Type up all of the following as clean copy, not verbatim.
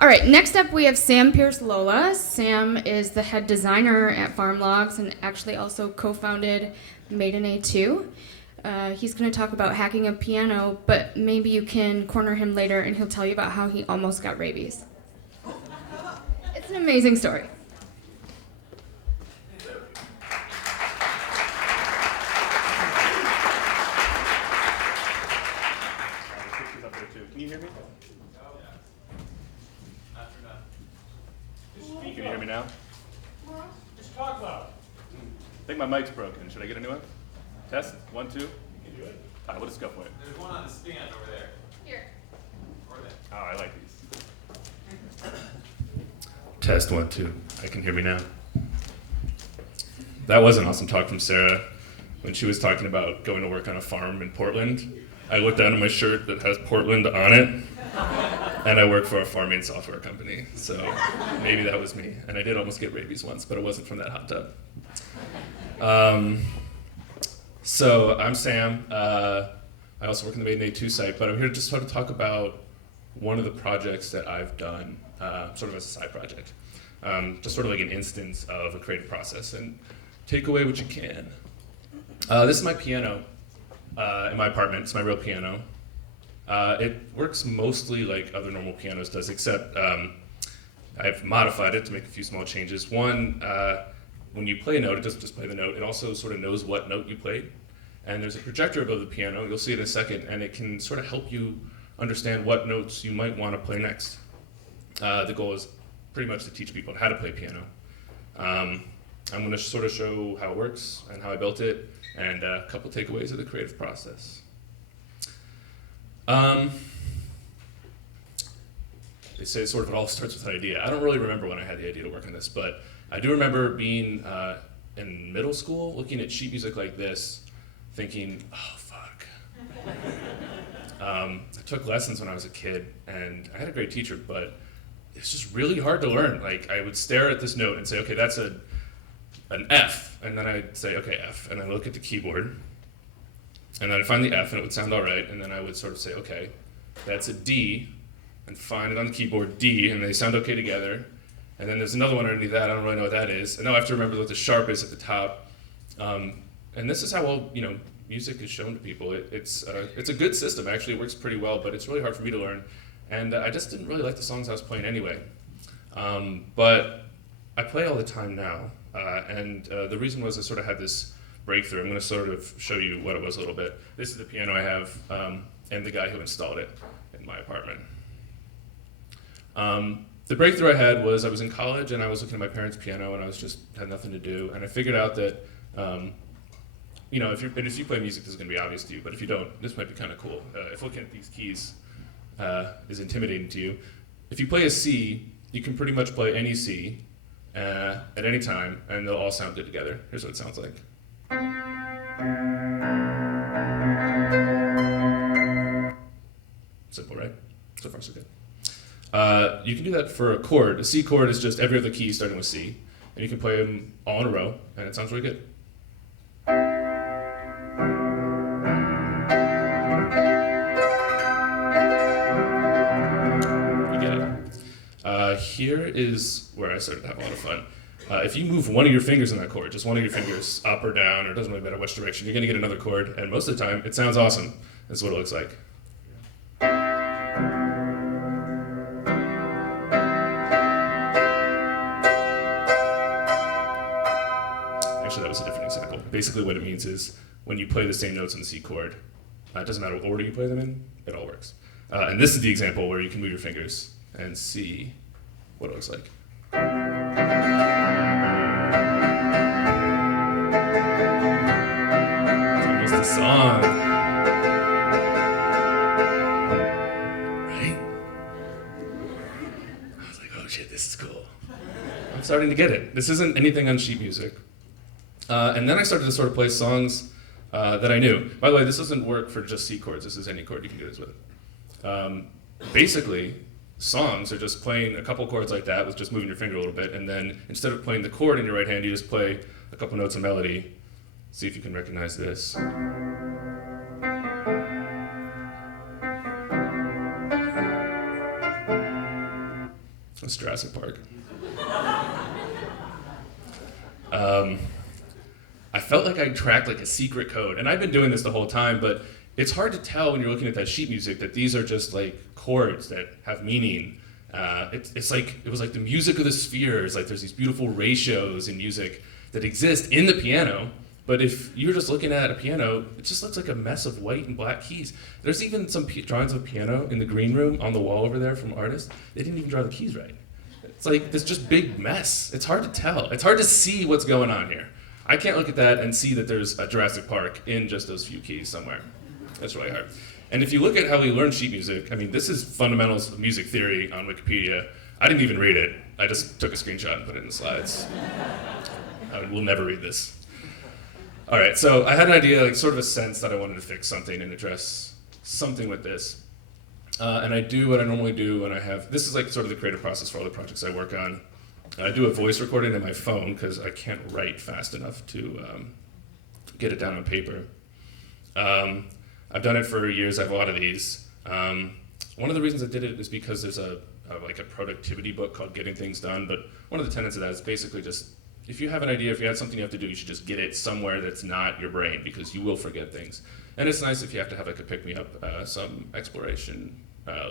All right, next up we have Sam Pierce Lolla. Sam is the head designer at FarmLogs and actually also co-founded Maiden A2. He's going to talk about hacking a piano, but maybe you can corner him later and he'll tell you about how he almost got rabies. It's an amazing story. Can you hear me? Can you hear me now? Just talk loud. I think my mic's broken. Should I get a new one? Test? 1, 2. You can do it. All right, we'll just go for it. There's one on the stand over there. Here. Or there. Oh, I like these. Test 1, 2. I can hear me now. That was an awesome talk from Sarah when she was talking about going to work on a farm in Portland. I looked down at my shirt that has Portland on it, and I work for a farming software company, so maybe that was me. And I did almost get rabies once, but it wasn't from that hot tub. So I'm Sam. I also work in the Maiden A2 site, but I'm here just to talk about one of the projects that I've done, sort of as a side project. Just sort of like an instance of a creative process, and take away what you can. This is my piano in my apartment. It's my real piano. It works mostly like other normal pianos does, except I've modified it to make a few small changes. One, when you play a note, it doesn't just play the note, it also sort of knows what note you played. And there's a projector above the piano, you'll see it in a second, and it can sort of help you understand what notes you might want to play next. The goal is pretty much to teach people how to play piano. I'm going to sort of show how it works and how I built it, and a couple takeaways of the creative process. They say sort of it all starts with an idea. I don't really remember when I had the idea to work on this, but I do remember being in middle school, looking at sheet music like this, thinking, oh, fuck. I took lessons when I was a kid, and I had a great teacher, but it's just really hard to learn. Like, I would stare at this note and say, okay, that's an F, and then I'd say, okay, F, and then look at the keyboard, and then I'd find the F, and it would sound all right, and then I would sort of say, okay, that's a D, and find it on the keyboard, D, and they sound okay together, and then there's another one underneath that, I don't really know what that is, and now I have to remember what the sharp is at the top, and this is how well, music is shown to people. It's a good system, actually, it works pretty well, but it's really hard for me to learn, and I just didn't really like the songs I was playing anyway. But I play all the time now, and the reason was I sort of had this breakthrough. I'm going to sort of show you what it was a little bit. This is the piano I have, and the guy who installed it in my apartment. The breakthrough I had was I was in college, and I was looking at my parents' piano, and I had nothing to do, and I figured out that, if you play music, this is going to be obvious to you, but if you don't, this might be kind of cool. If looking at these keys is intimidating to you, if you play a C, you can pretty much play any C at any time, and they'll all sound good together. Here's what it sounds like. Simple, right? So far, so good. You can do that for a chord. A C chord is just every other key starting with C, and you can play them all in a row, and it sounds really good. Here is where I started to have a lot of fun. If you move one of your fingers in that chord, just one of your fingers up or down, or it doesn't really matter which direction, you're going to get another chord, and most of the time, it sounds awesome. That's what it looks like. Actually, that was a different example. Basically, what it means is when you play the same notes on the C chord, it doesn't matter what order you play them in, it all works. And this is the example where you can move your fingers and see what it looks like. It's almost a song. Right? I was like, oh shit, this is cool. I'm starting to get it. This isn't anything on sheet music. And then I started to sort of play songs that I knew. By the way, this doesn't work for just C chords. This is any chord you can do this with. Basically, songs are just playing a couple chords like that with just moving your finger a little bit, and then instead of playing the chord in your right hand, you just play a couple notes of melody. See if you can recognize this. That's Jurassic Park. I felt like I cracked like a secret code, and I've been doing this the whole time, but it's hard to tell when you're looking at that sheet music that these are just like chords that have meaning. It's like, it was like the music of the spheres, like there's these beautiful ratios in music that exist in the piano, but if you're just looking at a piano, it just looks like a mess of white and black keys. There's even some drawings of piano in the green room on the wall over there from artists. They didn't even draw the keys right. It's like this just big mess. It's hard to tell. It's hard to see what's going on here. I can't look at that and see that there's a Jurassic Park in just those few keys somewhere. That's really hard. And if you look at how we learn sheet music, I mean, this is fundamentals of music theory on Wikipedia. I didn't even read it. I just took a screenshot and put it in the slides. I will never read this. All right, so I had an idea, like sort of a sense that I wanted to fix something and address something with this. And I do what I normally do when I have, this is like sort of the creative process for all the projects I work on. I do a voice recording in my phone because I can't write fast enough to get it down on paper. I've done it for years. I have a lot of these. One of the reasons I did it is because there's a productivity book called Getting Things Done, but one of the tenets of that is basically just, if you have an idea, if you have something you have to do, you should just get it somewhere that's not your brain, because you will forget things. And it's nice if you have to have like a pick-me-up, some exploration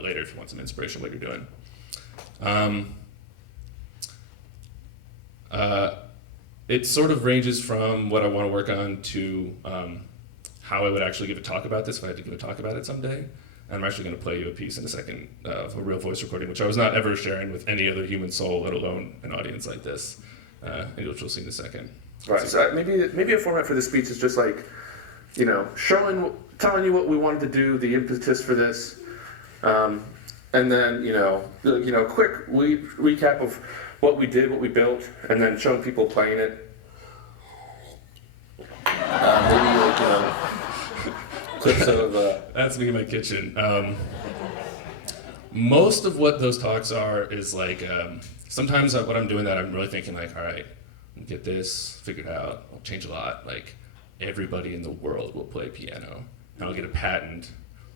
later if you want some inspiration what you're doing. It sort of ranges from what I want to work on to how I would actually give a talk about this if I had to give a talk about it someday. And I'm actually going to play you a piece in a second of a real voice recording, which I was not ever sharing with any other human soul, let alone an audience like this, and which we'll see in a second. Right. So maybe a format for this speech is just like, telling you what we wanted to do, the impetus for this, and then quick recap of what we did, what we built, and then showing people playing it. Clips of. That's me in my kitchen. Most of what those talks are is like, sometimes what I'm doing that I'm really thinking like, all right, get this figured out. I'll change a lot. Like, everybody in the world will play piano. And I'll get a patent.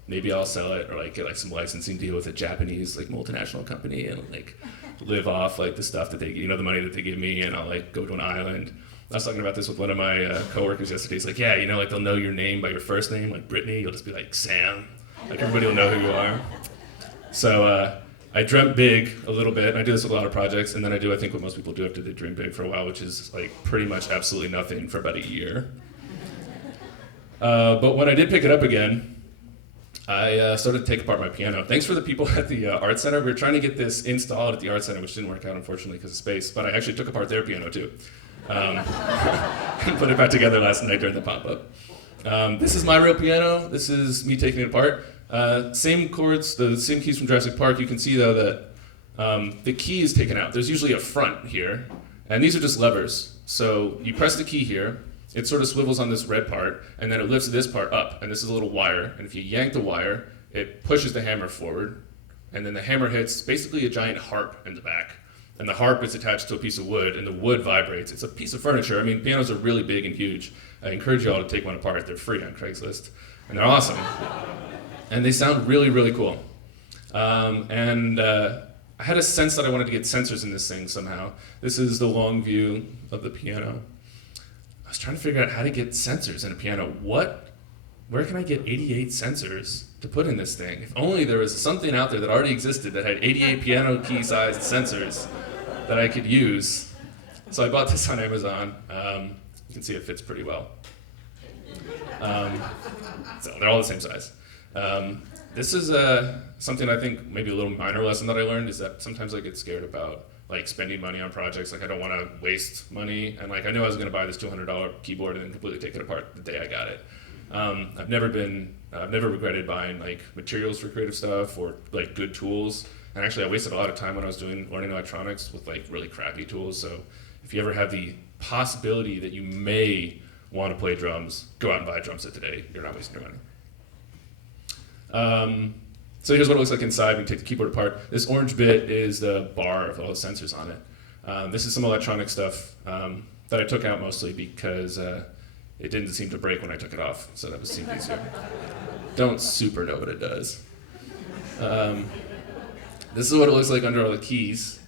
Maybe I'll sell it or like get like some licensing deal with a Japanese like multinational company and like live off like the stuff that they, the money that they give me, and I'll like go to an island. I was talking about this with one of my coworkers yesterday. He's like, yeah, like they'll know your name by your first name, like Brittany. You'll just be like Sam. Like everybody will know who you are. So I dreamt big a little bit. And I do this with a lot of projects, and then I do I think what most people do after they dream big for a while, which is like pretty much absolutely nothing for about a year. But when I did pick it up again, I started to take apart my piano. Thanks for the people at the Art Center. We were trying to get this installed at the Art Center, which didn't work out, unfortunately, because of space. But I actually took apart their piano, too. And put it back together last night during the pop-up. This is my real piano. This is me taking it apart. Same chords, the same keys from Jurassic Park. You can see, though, that the key is taken out. There's usually a front here, and these are just levers. So you press the key here. It sort of swivels on this red part, and then it lifts this part up, and this is a little wire, and if you yank the wire, it pushes the hammer forward, and then the hammer hits basically a giant harp in the back, and the harp is attached to a piece of wood, and the wood vibrates. It's a piece of furniture. I mean, pianos are really big and huge. I encourage you all to take one apart. They're free on Craigslist, and they're awesome. And they sound really, really cool. I had a sense that I wanted to get sensors in this thing somehow. This is the long view of the piano. I was trying to figure out how to get sensors in a piano. Where can I get 88 sensors to put in this thing? If only there was something out there that already existed that had 88 piano key-sized sensors that I could use. So I bought this on Amazon. You can see it fits pretty well. So they're all the same size. This is something I think maybe a little minor lesson that I learned is that sometimes I get scared about like spending money on projects. Like I don't want to waste money, and like I knew I was going to buy this $200 keyboard and then completely take it apart the day I got it. I've never regretted buying like materials for creative stuff or like good tools. And actually, I wasted a lot of time when I was learning electronics with like really crappy tools. So if you ever have the possibility that you may want to play drums, go out and buy a drum set today. You're not wasting your money. So here's what it looks like inside when you take the keyboard apart. This orange bit is the bar of all the sensors on it. This is some electronic stuff that I took out mostly because it didn't seem to break when I took it off, so that seemed easier. Don't super know what it does. This is what it looks like under all the keys.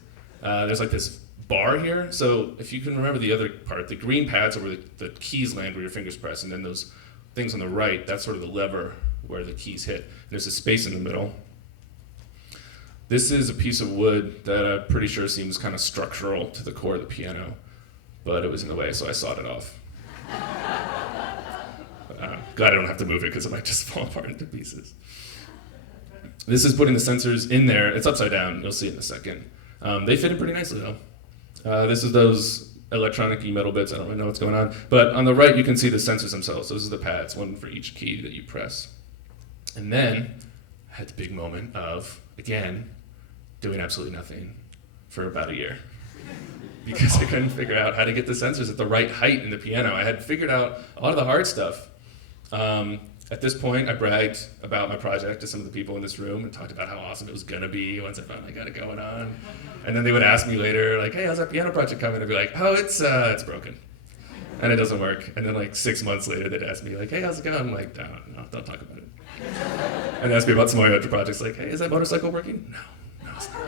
There's like this bar here. So if you can remember the other part, the green pads are where the keys land where your fingers press, and then those things on the right, that's sort of the lever where the keys hit. There's a space in the middle. This is a piece of wood that I'm pretty sure seems kind of structural to the core of the piano, but it was in the way, so I sawed it off. Glad I don't have to move it because it might just fall apart into pieces. This is putting the sensors in there. It's upside down. You'll see it in a second. They fit in pretty nicely, though. This is those electronic metal bits. I don't really know what's going on. But on the right, you can see the sensors themselves. Those are the pads, one for each key that you press. And then I had the big moment of, again, doing absolutely nothing for about a year. Because I couldn't figure out how to get the sensors at the right height in the piano. I had figured out a lot of the hard stuff. At this point, I bragged about my project to some of the people in this room and talked about how awesome it was gonna be once I finally got it going on. And then they would ask me later, like, hey, how's that piano project coming? I'd be like, oh, it's broken. And it doesn't work. And then like 6 months later, they'd ask me like, hey, how's it going? I'm like, no, don't talk about it. And they asked me about some other projects, like, hey, is that motorcycle working? No, it's not.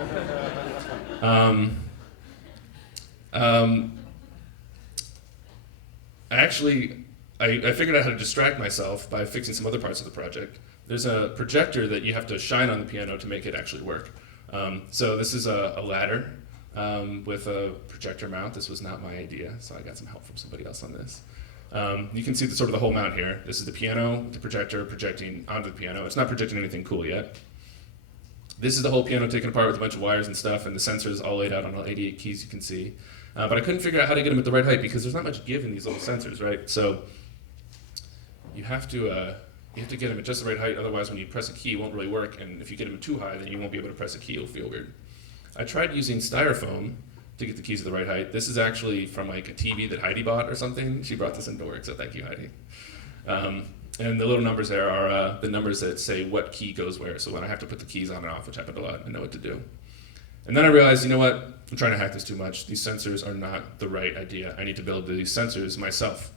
I figured out how to distract myself by fixing some other parts of the project. There's a projector that you have to shine on the piano to make it actually work. So this is a ladder with a projector mount. This was not my idea, so I got some help from somebody else on this. You can see the whole mount here. This is the piano, the projector projecting onto the piano. It's not projecting anything cool yet. This is the whole piano taken apart with a bunch of wires and stuff, and the sensors all laid out on all 88 keys you can see. But I couldn't figure out how to get them at the right height because there's not much give in these little sensors, right? So you have to get them at just the right height, otherwise when you press a key it won't really work, and if you get them too high then you won't be able to press a key, it'll feel weird. I tried using styrofoam to get the keys at the right height. This is actually from like a TV that Heidi bought or something. She brought this into work, so thank you, Heidi. And the little numbers there are the numbers that say what key goes where, so when I have to put the keys on and off, which happened a lot, I know what to do. And then I realized, you know what, I'm trying to hack this too much. These sensors are not the right idea. I need to build these sensors myself.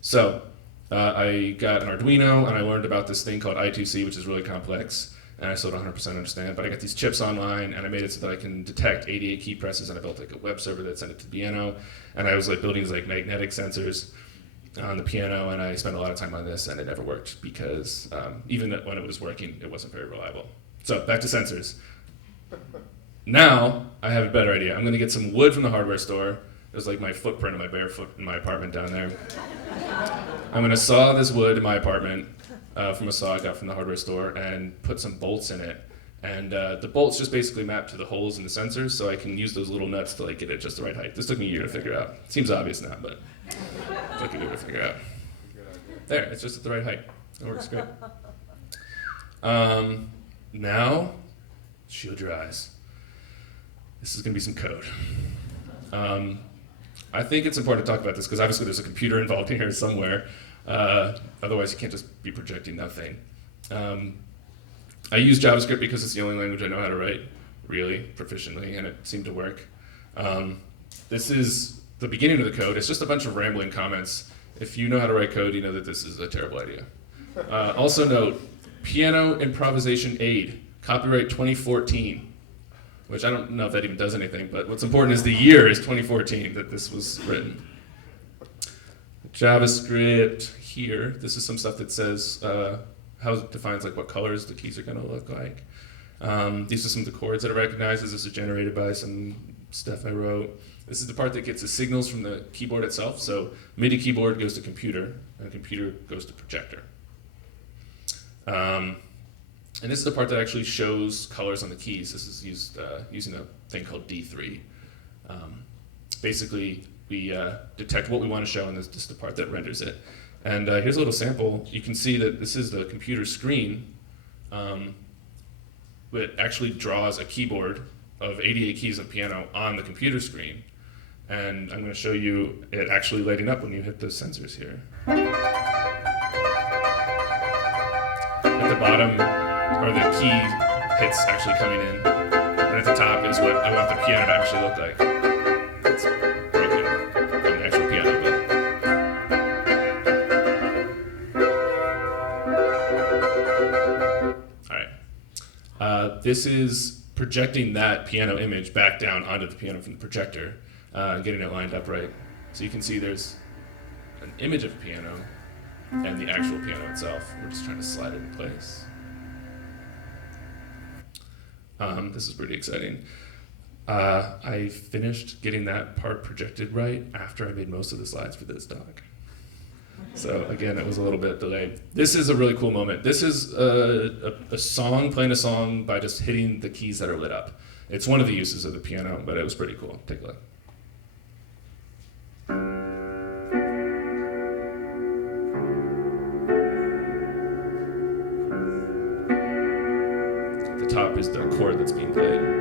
So I got an Arduino and I learned about this thing called I2C, which is really complex, and I still don't 100% understand, but I got these chips online and I made it so that I can detect 88 key presses, and I built like a web server that sent it to the piano, and I was like building these like magnetic sensors on the piano, and I spent a lot of time on this, and it never worked because even when it was working, it wasn't very reliable. So back to sensors. Now I have a better idea. I'm gonna get some wood from the hardware store. There's like my footprint of my bare foot in my apartment down there. I'm gonna saw this wood in my apartment from a saw I got from the hardware store and put some bolts in it. And the bolts just basically map to the holes in the sensors, so I can use those little nuts to like get it just the right height. This took me a year to figure out. Seems obvious now, but it took a year to figure out. There, it's just at the right height. It works great. Now, shield your eyes. This is gonna be some code. I think it's important to talk about this because obviously there's a computer involved here somewhere. Otherwise you can't just be projecting nothing. I use JavaScript because it's the only language I know how to write really proficiently, and it seemed to work. This is the beginning of the code. It's just a bunch of rambling comments. If you know how to write code, you know that this is a terrible idea. Also note, piano improvisation aid, copyright 2014. Which I don't know if that even does anything, but what's important is the year is 2014 that this was written. JavaScript here, this is some stuff that says how it defines like what colors the keys are gonna look like. These are some of the chords that it recognizes. This is generated by some stuff I wrote. This is the part that gets the signals from the keyboard itself. So MIDI keyboard goes to computer, and computer goes to projector. And this is the part that actually shows colors on the keys. This is used using a thing called D3. Basically, we detect what we want to show, and this is the part that renders it. And here's a little sample. You can see that this is the computer screen. It actually draws a keyboard of 88 keys of piano on the computer screen. And I'm going to show you it actually lighting up when you hit the sensors here. At the bottom are the key hits actually coming in. And at the top is what I want the piano to actually look like. It's broken on the actual piano, but... Alright. this is projecting that piano image back down onto the piano from the projector, getting it lined up right. So you can see there's an image of a piano and the actual piano itself. We're just trying to slide it in place. This is pretty exciting. I finished getting that part projected right after I made most of the slides for this doc. So again, it was a little bit delayed. This is a really cool moment. This is a song, playing a song by just hitting the keys that are lit up. It's one of the uses of the piano, but it was pretty cool. Take a look. At the top is the chord that's being played.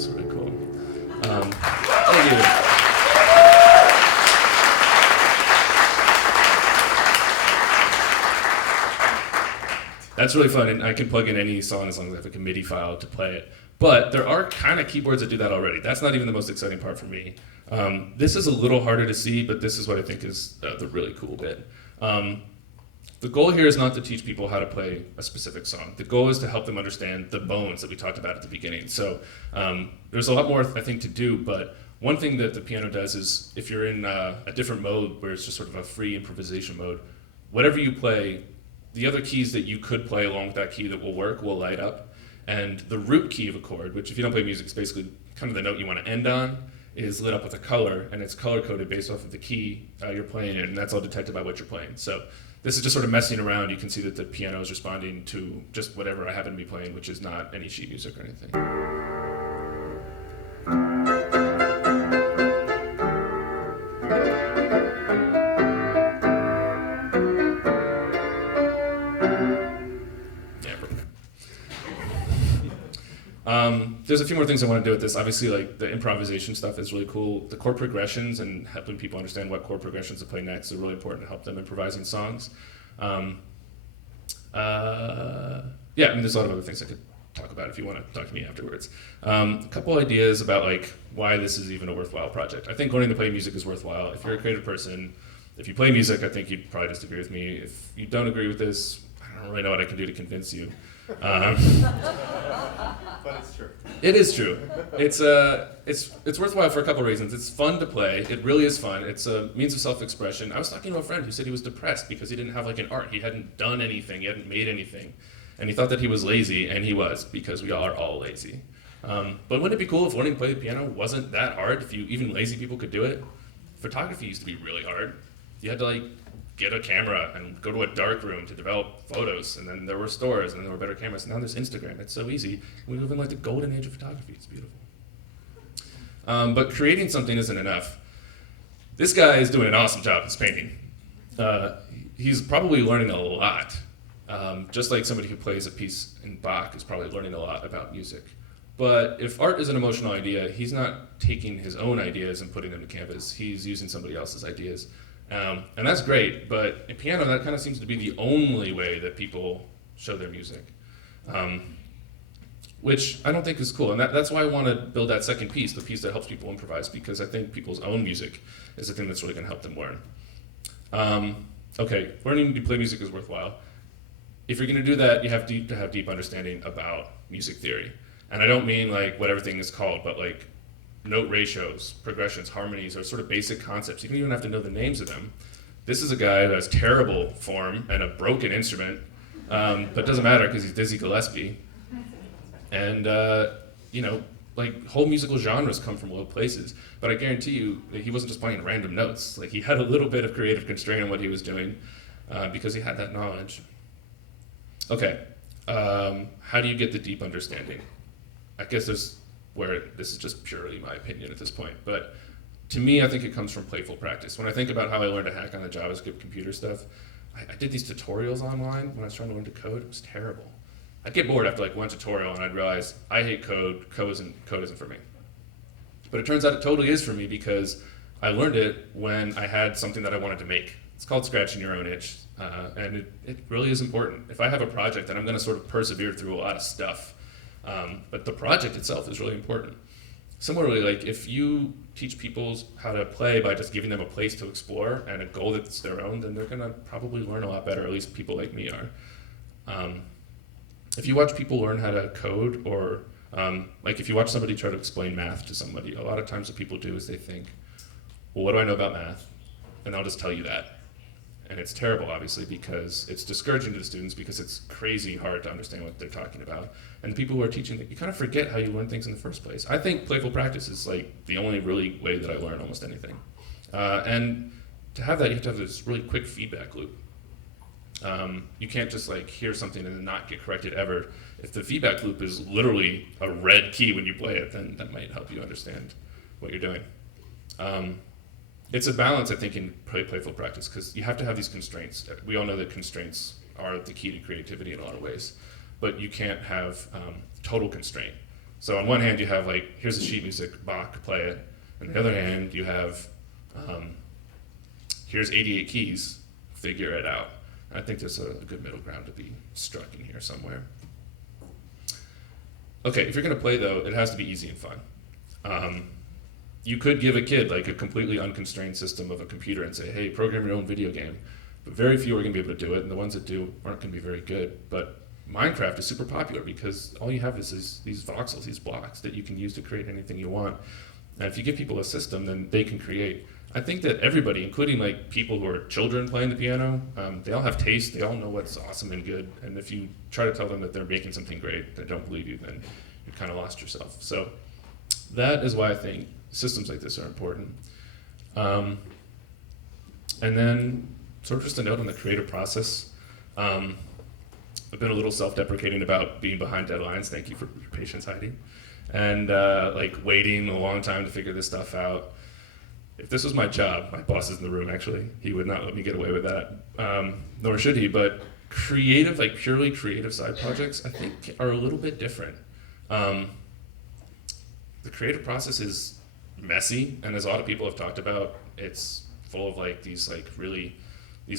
Thank you. That's really fun, and I can plug in any song as long as I have like a MIDI file to play it. But there are kind of keyboards that do that already. That's not even the most exciting part for me. This is a little harder to see, but this is what I think is the really cool bit. The goal here is not to teach people how to play a specific song. The goal is to help them understand the bones that we talked about at the beginning. So there's a lot more, I think, to do, but one thing that the piano does is if you're in a different mode where it's just sort of a free improvisation mode, whatever you play, the other keys that you could play along with that key that will work will light up. And the root key of a chord, which if you don't play music is basically kind of the note you want to end on, is lit up with a color, and it's color coded based off of the key you're playing in, and that's all detected by what you're playing. So this is just sort of messing around. You can see that the piano is responding to just whatever I happen to be playing, which is not any sheet music or anything. There's a few more things I want to do with this. Obviously, like the improvisation stuff is really cool. The chord progressions and helping people understand what chord progressions to play next are really important to help them improvising songs. Yeah, I mean, there's a lot of other things I could talk about if you want to talk to me afterwards. A couple ideas about like why this is even a worthwhile project. I think learning to play music is worthwhile. If you're a creative person, if you play music, I think you'd probably just agree with me. If you don't agree with this, I don't really know what I can do to convince you. But it's true. It is true. It's worthwhile for a couple reasons. It's fun to play. It really is fun. It's a means of self-expression. I was talking to a friend who said he was depressed because he didn't have like an art. He hadn't done anything. He hadn't made anything. And he thought that he was lazy, and he was, because we are all lazy. But wouldn't it be cool if learning to play the piano wasn't that hard? If even lazy people could do it? Photography used to be really hard. You had to like get a camera and go to a dark room to develop photos, and then there were stores, and there were better cameras. Now there's Instagram. It's so easy. We live in like the golden age of photography. It's beautiful. But creating something isn't enough. This guy is doing an awesome job with painting. He's probably learning a lot. Just like somebody who plays a piece in Bach is probably learning a lot about music. But if art is an emotional idea, he's not taking his own ideas and putting them to canvas. He's using somebody else's ideas. And that's great, but in piano, that kind of seems to be the only way that people show their music, which I don't think is cool. And that's why I want to build that second piece, the piece that helps people improvise, because I think people's own music is the thing that's really going to help them learn. Okay, learning to play music is worthwhile. If you're going to do that, you have to have deep understanding about music theory. And I don't mean like what everything is called, but like note ratios, progressions, harmonies are sort of basic concepts. You don't even have to know the names of them. This is a guy who has terrible form and a broken instrument, but it doesn't matter because he's Dizzy Gillespie. And, like whole musical genres come from low places, but I guarantee you that he wasn't just playing random notes. Like he had a little bit of creative constraint on what he was doing because he had that knowledge. Okay, how do you get the deep understanding? I guess this is just purely my opinion at this point, but to me, I think it comes from playful practice. When I think about how I learned to hack on the JavaScript computer stuff, I did these tutorials online when I was trying to learn to code. It was terrible. I'd get bored after like one tutorial and I'd realize I hate code, code isn't for me. But it turns out it totally is for me because I learned it when I had something that I wanted to make. It's called scratching your own itch, and it really is important. If I have a project, then I'm gonna sort of persevere through a lot of stuff. But the project itself is really important. Similarly, like if you teach people how to play by just giving them a place to explore and a goal that's their own, then they're gonna probably learn a lot better, at least people like me are. If you watch people learn how to code, or like if you watch somebody try to explain math to somebody, a lot of times what people do is they think, well, what do I know about math? And I'll just tell you that. And it's terrible, obviously, because it's discouraging to the students because it's crazy hard to understand what they're talking about. And the people who are teaching, you kind of forget how you learn things in the first place. I think playful practice is like the only really way that I learn almost anything. And to have that, you have to have this really quick feedback loop. You can't just like hear something and then not get corrected ever. If the feedback loop is literally a red key when you play it, then that might help you understand what you're doing. It's a balance, I think, in playful practice, because you have to have these constraints. We all know that constraints are the key to creativity in a lot of ways, but you can't have total constraint. So on one hand, you have like, here's the sheet music, Bach, play it. On the other hand, you have, here's 88 keys, figure it out. I think there's a good middle ground to be struck in here somewhere. Okay, if you're gonna play though, it has to be easy and fun. You could give a kid like a completely unconstrained system of a computer and say, hey, program your own video game. But very few are gonna be able to do it, and the ones that do aren't gonna be very good. But Minecraft is super popular because all you have is these voxels, these blocks that you can use to create anything you want. And if you give people a system, then they can create. I think that everybody, including like people who are children playing the piano, they all have taste, they all know what's awesome and good. And if you try to tell them that they're making something great, they don't believe you, then you've kind of lost yourself. So that is why I think systems like this are important. And then sort of just a note on the creative process. I've been a little self-deprecating about being behind deadlines. Thank you for your patience, Heidi. And like waiting a long time to figure this stuff out. If this was my job, my boss is in the room actually, he would not let me get away with that, nor should he, but creative, like purely creative side projects, I think are a little bit different. The creative process is messy, and as a lot of people have talked about, it's full of like these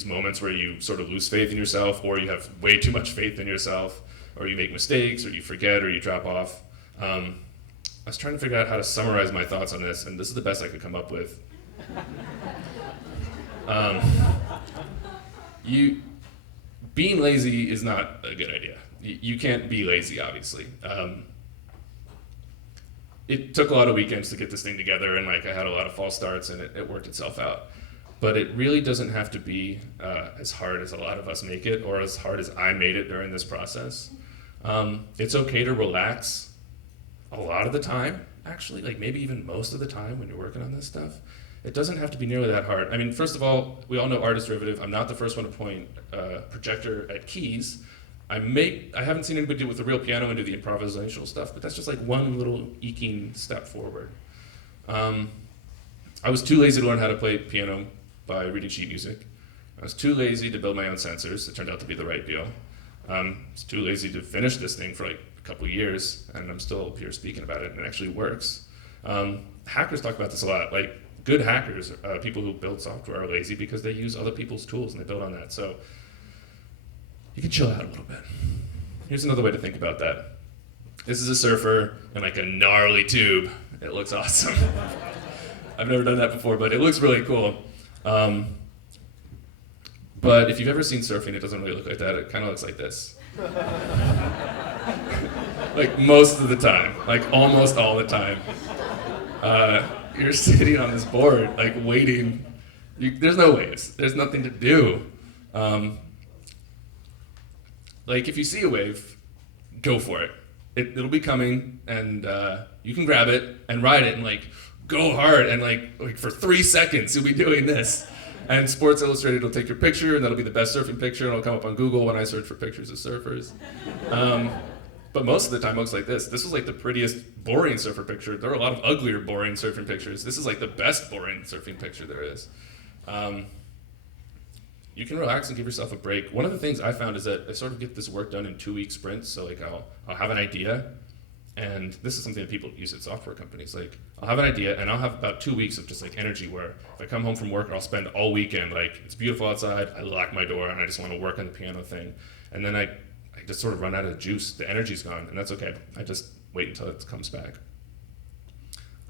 moments where you sort of lose faith in yourself, or you have way too much faith in yourself, or you make mistakes, or you forget, or you drop off. I was trying to figure out how to summarize my thoughts on this, and this is the best I could come up with. Being lazy is not a good idea. You can't be lazy, obviously. It took a lot of weekends to get this thing together, and like I had a lot of false starts, and it worked itself out. But it really doesn't have to be as hard as a lot of us make it, or as hard as I made it during this process. It's okay to relax a lot of the time, actually, like maybe even most of the time when you're working on this stuff. It doesn't have to be nearly that hard. I mean, first of all, we all know art is derivative. I'm not the first one to point a projector at keys. I haven't seen anybody do it with the real piano and do the improvisational stuff, but that's just like one little eking step forward. I was too lazy to learn how to play piano by reading sheet music. I was too lazy to build my own sensors. It turned out to be the right deal. I was too lazy to finish this thing for like a couple years, and I'm still here speaking about it, and it actually works. Hackers talk about this a lot. Like, good hackers, people who build software, are lazy because they use other people's tools and they build on that. So you can chill out a little bit. Here's another way to think about that. This is a surfer in like a gnarly tube. It looks awesome. I've never done that before, but it looks really cool. But if you've ever seen surfing, it doesn't really look like that. It kind of looks like this. Like most of the time, like almost all the time. You're sitting on this board, like waiting. There's no waves. There's nothing to do. Like if you see a wave, go for it. It'll be coming, and you can grab it and ride it and like go hard, and like for 3 seconds you'll be doing this. And Sports Illustrated will take your picture, and that'll be the best surfing picture, and it'll come up on Google when I search for pictures of surfers. But most of the time it looks like this. This was like the prettiest boring surfer picture. There are a lot of uglier boring surfing pictures. This is like the best boring surfing picture there is. You can relax and give yourself a break. One of the things I found is that I sort of get this work done in 2-week sprints. So like I'll have an idea, and this is something that people use at software companies. Like I'll have an idea, and I'll have about 2 weeks of just like energy where if I come home from work, I'll spend all weekend like it's beautiful outside, I lock my door, and I just want to work on the piano thing. And then I just sort of run out of juice. The energy's gone, and that's okay. I just wait until it comes back.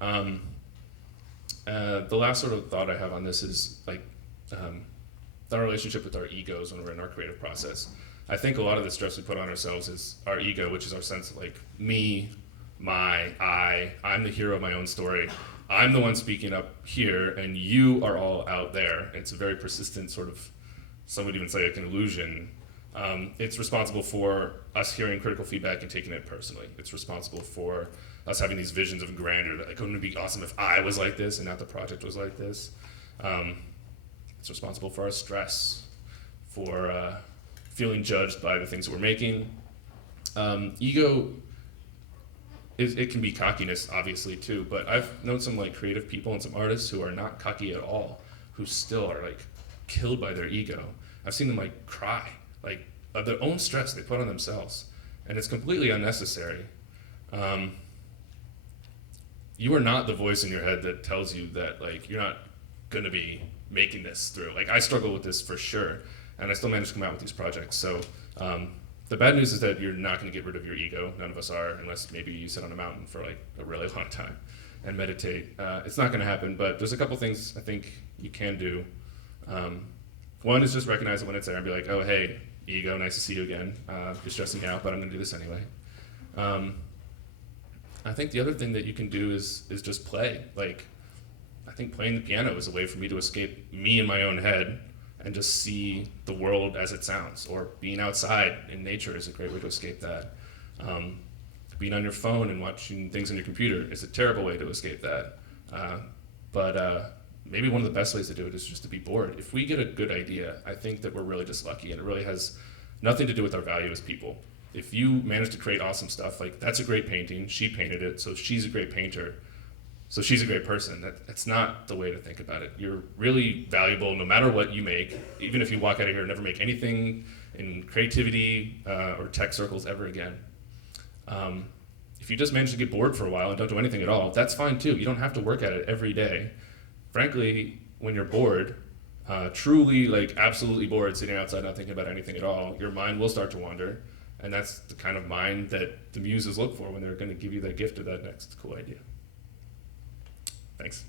The last sort of thought I have on this is like our relationship with our egos when we're in our creative process. I think a lot of the stress we put on ourselves is our ego, which is our sense of like me, I'm the hero of my own story. I'm the one speaking up here, and you are all out there. It's a very persistent sort of, some would even say like an illusion. It's responsible for us hearing critical feedback and taking it personally. It's responsible for us having these visions of grandeur, that like, wouldn't it be awesome if I was like this and not the project was like this? It's responsible for our stress, for feeling judged by the things that we're making. Ego, it can be cockiness, obviously, too, but I've known some like creative people and some artists who are not cocky at all, who still are like killed by their ego. I've seen them like cry, like of their own stress they put on themselves, and it's completely unnecessary. You are not the voice in your head that tells you that like you're not gonna be making this through. Like I struggle with this for sure, and I still manage to come out with these projects. So the bad news is that you're not gonna get rid of your ego. None of us are, unless maybe you sit on a mountain for like a really long time and meditate. It's not gonna happen, but there's a couple things I think you can do. One is just recognize it when it's there and be like, oh, hey, ego, nice to see you again. You're stressing me out, but I'm gonna do this anyway. I think the other thing that you can do is just play. Like, I think playing the piano is a way for me to escape me in my own head and just see the world as it sounds. Or being outside in nature is a great way to escape that. Being on your phone and watching things on your computer is a terrible way to escape that. But maybe one of the best ways to do it is just to be bored. If we get a good idea, I think that we're really just lucky, and it really has nothing to do with our value as people. If you manage to create awesome stuff, like that's a great painting, she painted it, so she's a great painter, so she's a great person. That's not the way to think about it. You're really valuable no matter what you make, even if you walk out of here and never make anything in creativity or tech circles ever again. If you just manage to get bored for a while and don't do anything at all, that's fine too. You don't have to work at it every day. Frankly, when you're bored, truly, like absolutely bored, sitting outside not thinking about anything at all, your mind will start to wander. And that's the kind of mind that the muses look for when they're going to give you that gift or that next cool idea. Thanks.